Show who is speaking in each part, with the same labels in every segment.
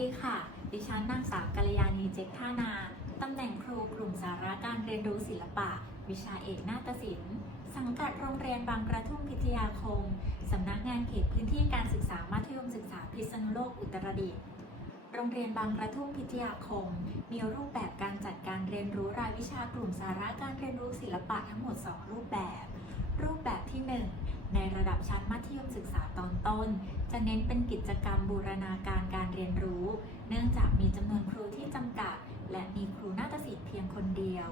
Speaker 1: ดีค่ะ ดิฉันนางสาวกัลยาณีเจกท่านา ตำแหน่งครูกลุ่มสาระการเรียนรู้ศิลปะ วิชาเอกนาฏศิลป์ สังกัดโรงเรียนบางกระทุ่มพิทยาคม สำนักงานเขตพื้นที่การศึกษามัธยมศึกษาพิษณุโลกอุตรดิตถ์ โรงเรียนบางกระทุ่มพิทยาคม มีรูปแบบการจัดการเรียนรู้รายวิชากลุ่มสาระการเรียนรู้ศิลปะทั้งหมด 2 รูปแบบ รูปแบบที่ 1 ในระดับชั้นมัธยมศึกษาตอนต้น จะเน้นเป็นกิจกรรมบูรณาการการเรียนรู้ เนื่องจากมีจำนวนครูที่จำกัด และมีครูนาฏศิลป์เพียงคนเดียว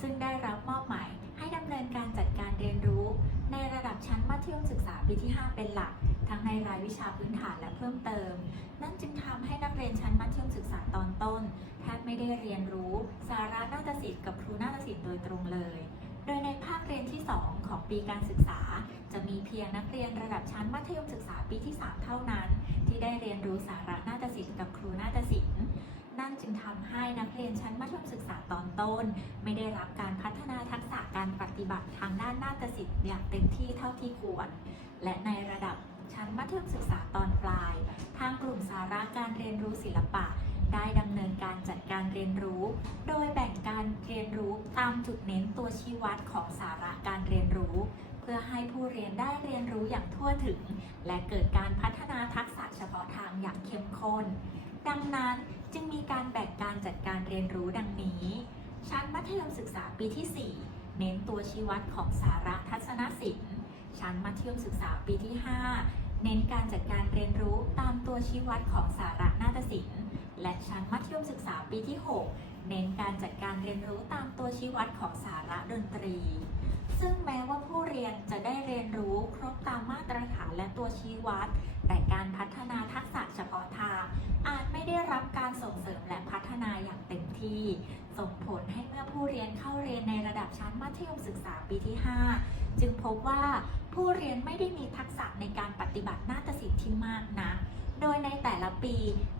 Speaker 1: ซึ่งได้รับมอบหมายให้ดำเนินการจัดการเรียนรู้ ในระดับชั้นมัธยมศึกษาปีที่ 5 เป็นหลัก ทั้งในรายวิชาพื้นฐานและเพิ่มเติม นั่นจึงทำให้นักเรียนชั้นมัธยมศึกษาตอนต้นแทบไม่ได้เรียนรู้ สาระนาฏศิลป์กับครูนาฏศิลป์โดยตรงเลย โดยในภาคเรียนที่ 2 ของปีการศึกษา จะมีเพียงนักเรียนระดับชั้นมัธยมศึกษาปีที่ 3 เท่านั้น ที่ได้เรียนรู้สาระนาฏศิลป์กับครูนาฏศิลป์ นั่นจึงทำให้นักเรียนชั้นมัธยมศึกษาตอนต้น ไม่ได้รับการพัฒนาทักษะการปฏิบัติทางด้านนาฏศิลป์อย่างเต็มที่เท่าที่ควร และในระดับ ชั้นมัธยมศึกษาตอนปลาย ทางกลุ่มสาระการเรียนรู้ศิลปะ ได้ดำเนินการจัดการเรียนรู้ โดยแบ่งการเรียนรู้ตามจุดเน้นตัวชี้วัดของสาระการเรียนรู้ เพื่อให้ผู้เรียนได้เรียนรู้อย่างทั่วถึง และเกิดการพัฒนาทักษะเฉพาะทางอย่างเข้มข้น ดังนั้นจึงมีการแบ่งการจัดการเรียนรู้ดังนี้ ชั้นมัธยมศึกษาปีที่ 4เน้นตัวชี้วัดของสาระทัศนศิลป์ ชั้นมัธยมศึกษาปีที่ 5 เน้นการจัดการเรียนรู้ตามตัวชี้วัดของสาระนาฏศิลป์ และชั้นมัธยมศึกษาปีที่ 6 เน้นการจัดการเรียนรู้ตามตัวชี้วัดของสาระดนตรี ซึ่งแม้ว่าผู้เรียนจะได้เรียนรู้ครบตามมาตรฐานและตัวชี้วัด แต่การพัฒนาทักษะเฉพาะทาง อาจไม่ได้รับการส่งเสริมและพัฒนาอย่างเต็มที่ ส่งผลให้เมื่อผู้เรียนเข้าเรียนในระดับชั้นมัธยมศึกษาปีที่ 5 จึงพบว่าผู้เรียนไม่ได้มีทักษะในการปฏิบัตินาฏศิลป์ที่มากนะ โดยในแต่ละปี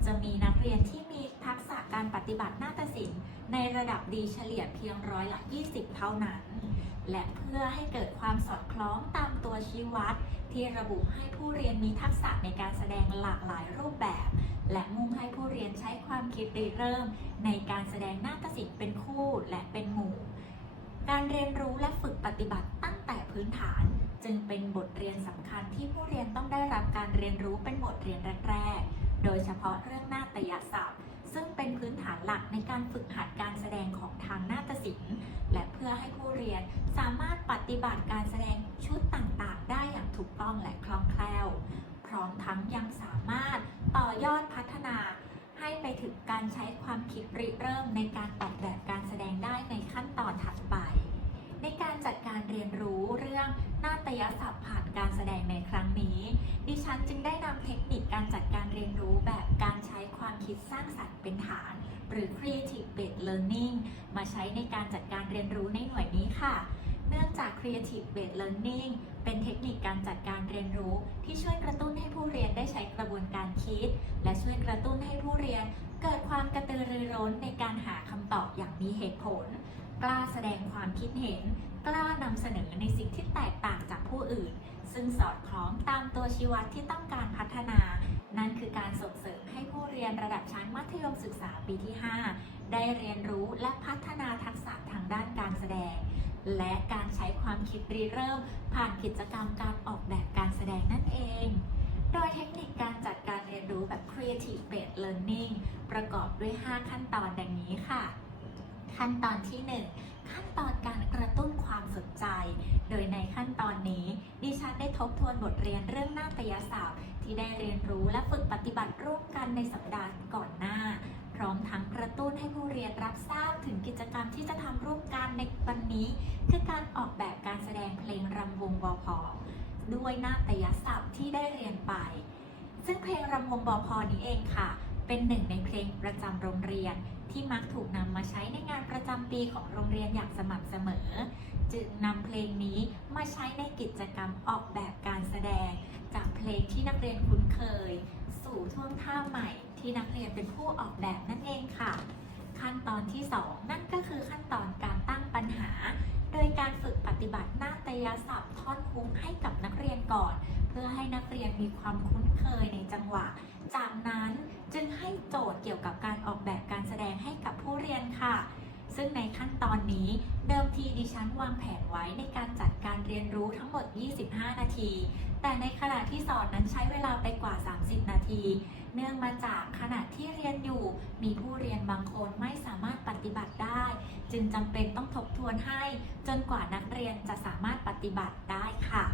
Speaker 1: จะมีนักเรียนที่มีทักษะการปฏิบัตินาฏศิลป์ในระดับดีเฉลี่ยเพียงร้อยละ 20 เท่านั้น และเพื่อให้เกิดความสอดคล้องตามตัวชี้วัด ที่ระบุให้ผู้เรียนมีทักษะในการแสดงหลากหลายรูปแบบ และมุ่งให้ผู้เรียนใช้ความคิดริเริ่ม ในการแสดงนาฏศิลป์เป็นคู่และเป็นหมู่ การเรียนรู้และฝึกปฏิบัติ แต่พื้นฐาน จึงเป็นบทเรียนสำคัญที่ผู้เรียนต้องได้รับการเรียนรู้เป็นบทเรียนแรกๆ โดยเฉพาะเรื่องนาฏยศัพท์ ซึ่งเป็นพื้นฐานหลักในการฝึกหัดการแสดงของทางนาฏศิลป์ และเพื่อให้ผู้เรียนสามารถปฏิบัติการแสดงชุดต่างๆ ได้อย่างถูกต้องและคล่องแคล่ว พร้อมทั้งยังสามารถต่อยอดพัฒนาให้ไปถึงการใช้ความคิดริเริ่มในการออกแบบการแสดงได้ในขั้นตอนถัดไป ในการจัดการเรียนรู้เรื่องนาฏ ยศัพท์ผ่านการแสดงในครั้งนี้ ดิฉันจึงได้นำเทคนิคการจัดการเรียนรู้แบบการใช้ความคิดสร้างสรรค์เป็นฐาน หรือ creative based learning มาใช้ในการจัดการเรียนรู้ในหน่วยนี้ค่ะ เนื่องจาก creative based learning เป็นเทคนิคการจัดการเรียนรู้ ที่ช่วยกระตุ้นให้ผู้เรียนได้ใช้กระบวนการคิด และช่วยกระตุ้นให้ผู้เรียน เกิดความกระตือรือร้นในการหาคำตอบอย่างมีเหตุผล กล้าแสดงความคิดเห็น กล้านำเสนอในสิ่งที่แตกต่างจากผู้อื่น ซึ่งสอดคล้องตามตัวชี้วัดที่ต้องการพัฒนา นั่นคือการส่งเสริมให้ผู้เรียนระดับชั้นมัธยมศึกษาปีที่ 5 ได้เรียนรู้และพัฒนาทักษะทางด้านการแสดง และการใช้ความคิดริเริ่ม ผ่านกิจกรรมการออกแบบการแสดงนั่นเอง โดยเทคนิคการจัดการเรียนรู้แบบ Creative Based Learning ประกอบด้วย 5 ขั้นตอนดังนี้ค่ะ ขั้นตอนที่ 1 ขั้นตอนการกระตุ้น ความสนใจ โดยในขั้นตอนนี้ ดิฉันได้ทบทวนบทเรียนเรื่องนาฏยศาสตร์ ที่ได้เรียนรู้และฝึกปฏิบัติร่วมกันในสัปดาห์ก่อนหน้า พร้อมทั้งกระตุ้นให้ผู้เรียนรับทราบถึงกิจกรรมที่จะทำร่วมกันในวันนี้ คือการออกแบบการแสดงเพลงรำวงบอพอด้วยนาฏยศัพท์ที่ได้เรียนไป ซึ่งเพลงรำวงบอพอนี้เองค่ะ เป็นหนึ่งในเพลงประจำโรงเรียน ที่มักถูกนำมาใช้ในงานประจำปีของโรงเรียนอย่างสม่ำเสมอ จึงนำเพลงนี้มาใช้ในกิจกรรมออกแบบการแสดง จากเพลงที่นักเรียนคุ้นเคย สู่ท่วงท่าใหม่ที่นักเรียนเป็นผู้ออกแบบนั่นเองค่ะ ขั้นตอนที่ 2 นั่นก็คือขั้นตอนการตั้งปัญหา โดยการฝึกปฏิบัติหน้าฏยศัพท์ท่อนฮุกให้กับนักเรียนก่อน เพื่อให้นักเรียนมีความคุ้นเคยในจังหวะ จากนั้นจึงให้โจทย์เกี่ยวกับการออกแบบการแสดงให้กับผู้เรียนค่ะ ซึ่งในขั้นตอนนี้เดิมทีดิฉันวางแผนไว้ในการจัดการเรียนรู้ทั้งหมด 25 นาที แต่ในขณะที่สอนนั้นใช้เวลาไปกว่า 30 นาที เนื่องมาจากขณะที่เรียนอยู่ มีผู้เรียนบางคนไม่สามารถปฏิบัติได้ จึงจำเป็นต้องทบทวนให้ จนกว่านักเรียนจะสามารถปฏิบัติได้ค่ะ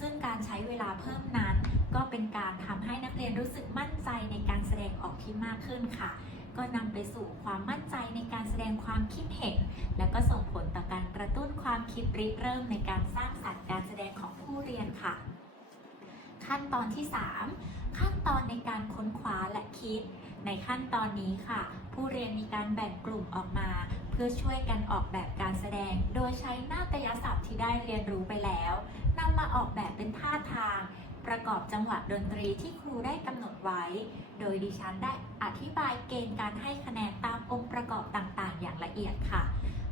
Speaker 1: ซึ่งการใช้เวลาเพิ่มนั้น ก็เป็นการทำให้นักเรียนรู้สึกมั่นใจในการแสดงออกที่มากขึ้นค่ะ ก็นำไปสู่ความมั่นใจในการแสดงความคิดเห็น และก็ส่งผลต่อการกระตุ้นความคิดริเริ่มในการสร้างสรรค์การแสดงของผู้เรียนค่ะ ขั้นตอนที่ 3 ขั้นตอนในการค้นคว้าและคิด ในขั้นตอนนี้ค่ะ ผู้เรียนมีการแบ่งกลุ่มออกมา พื่อช่วยกันออกแบบการแสดง โดยใช้นาฏยศัพท์ที่ได้เรียนรู้ไปแล้วนำมาออกแบบเป็นท่าทาง ประกอบจังหวะดนตรีที่ครูได้กำหนดไว้ โดยดิฉันได้อธิบายเกณฑ์การให้คะแนนตามองค์ประกอบต่างๆ อย่างละเอียดค่ะ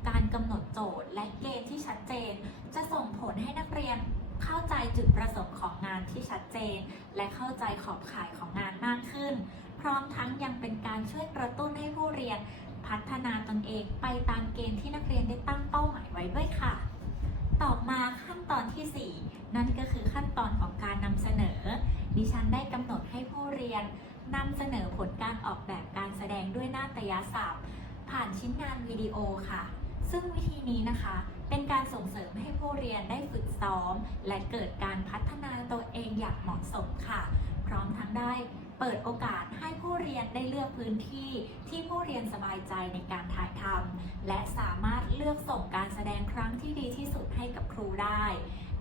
Speaker 1: การกำหนดโจทย์และเกณฑ์ที่ชัดเจน จะส่งผลให้นักเรียนเข้าใจจุดประสงค์ของงานที่ชัดเจน และเข้าใจขอบข่ายของงานมากขึ้น พร้อมทั้งยังเป็นการช่วยกระตุ้นให้ผู้เรียน พัฒนาตนเองไปตามเกณฑ์ที่นักเรียนได้ตั้งเป้าหมายไว้ด้วยค่ะ ต่อมาขั้นตอนทีสี่ 4 นั่นก็คือขั้นตอนของการนำเสนอ ดิฉันได้กำหนดให้ผู้เรียนนำเสนอผลการออกแบบการแสดงด้วยหน้าฏยาศัพท์ ผ่านชิ้นงานวิดีโอค่ะ ซึ่งวิธีนี้นะคะ เป็นการส่งเสริมให้ผู้เรียนได้ฝึกซ้อม และเกิดการพัฒนาตัวเองอย่างเหมาะสมค่ะ พร้อมทั้งได้ เปิดโอกาสให้ผู้เรียนได้เลือกพื้นที่ที่ผู้เรียนสบายใจในการถ่ายทำและสามารถเลือกส่งการแสดงครั้งที่ดีที่สุดให้กับครูได้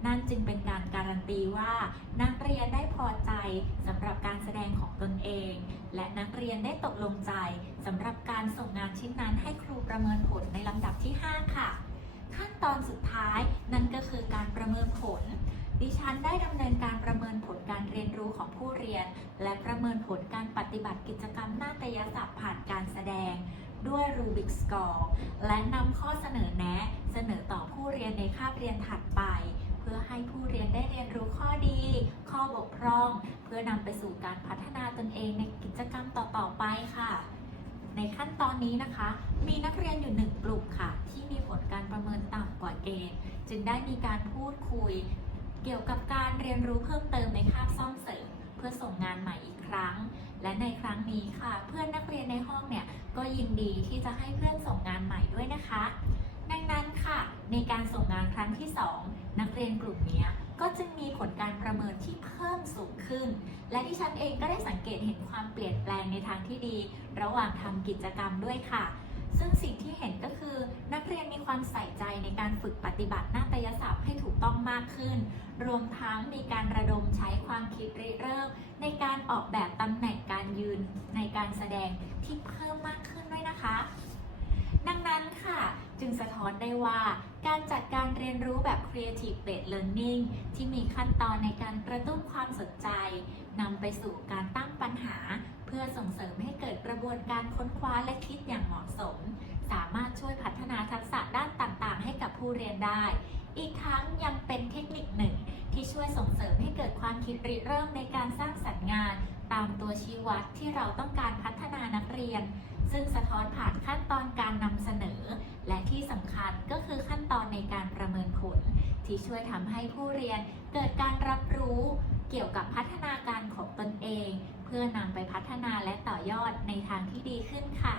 Speaker 1: นั่นจึงเป็นการการันตีว่า นักเรียนได้พอใจสำหรับการแสดงของตนเอง และนักเรียนได้ตกลงใจสำหรับการส่งงานชิ้นนั้นให้ครูประเมินผลในลำดับที่ 5 ค่ะ ขั้นตอนสุดท้ายนั่นก็คือการประเมินผล ดิฉันได้ดำเนินการประเมินผลการเรียนรู้ของผู้เรียน และประเมินผลการปฏิบัติกิจกรรมนาฏยศาสตร์ผ่านการแสดง ด้วยรูบิกสกอร์และนำข้อเสนอแนะเสนอต่อผู้เรียนในคาบเรียนถัดไป เพื่อให้ผู้เรียนได้เรียนรู้ข้อดี ข้อบกพร่อง เพื่อนำไปสู่การพัฒนาตนเองในกิจกรรมต่อๆไปค่ะในขั้นตอนนี้นะคะ มีนักเรียนอยู่หนึ่งกลุ่มค่ะ ที่มีผลการประเมินต่ำกว่าเกณฑ์ จึงได้มีการพูดคุย เกี่ยวกับการเรียนรู้เพิ่มเติมในคาบซ่อมเสริม เพื่อส่งงานใหม่อีกครั้ง และในครั้งนี้ค่ะ เพื่อนนักเรียนในห้องเนี่ยก็ยินดีที่จะให้เพื่อนส่งงานใหม่ด้วยนะคะ ดังนั้นค่ะในการส่งงานครั้งที่ 2 นักเรียนกลุ่มนี้ก็จึงมีผลการประเมินที่เพิ่มสูงขึ้น และที่ฉันเองก็ได้สังเกตเห็นความเปลี่ยนแปลงในทางที่ดี ระหว่างทำกิจกรรมด้วยค่ะ ซึ่งสิ่งที่เห็นก็คือนักเรียนมีความใส่ใจในการฝึกปฏิบัตินาฏยศัพท์ให้ถูกต้องมากขึ้น รวมทั้งมีการระดมใช้ความคิดริเริ่ม ในการออกแบบตำแหน่งการยืนในการแสดงที่เพิ่มมากขึ้นด้วยนะคะ ดังนั้นค่ะจึงสะท้อนได้ว่าการจัดการเรียนรู้แบบ Creative Based Learning ที่มีขั้นตอนในการกระตุ้นความสนใจนำไปสู่การตั้งปัญหา เพื่อส่งเสริมให้เกิดกระบวนการค้นคว้าและคิดอย่างเหมาะสม สามารถช่วยพัฒนาทักษะด้านต่างๆ ให้กับผู้เรียนได้ อีกทั้งยังเป็นเทคนิคหนึ่ง ที่ช่วยส่งเสริมให้เกิดความคิดริเริ่มในการสร้างสรรค์งาน ตามตัวชี้วัดที่เราต้องการพัฒนานักเรียน ซึ่งสะท้อนผ่านขั้นตอนการนำเสนอ และที่สำคัญก็คือขั้นตอนในการประเมินผล ที่ช่วยทำให้ผู้เรียนเกิดการรับรู้เกี่ยวกับพัฒนาการของตนเอง เพื่อนำไปพัฒนาและต่อยอดในทางที่ดีขึ้นค่ะ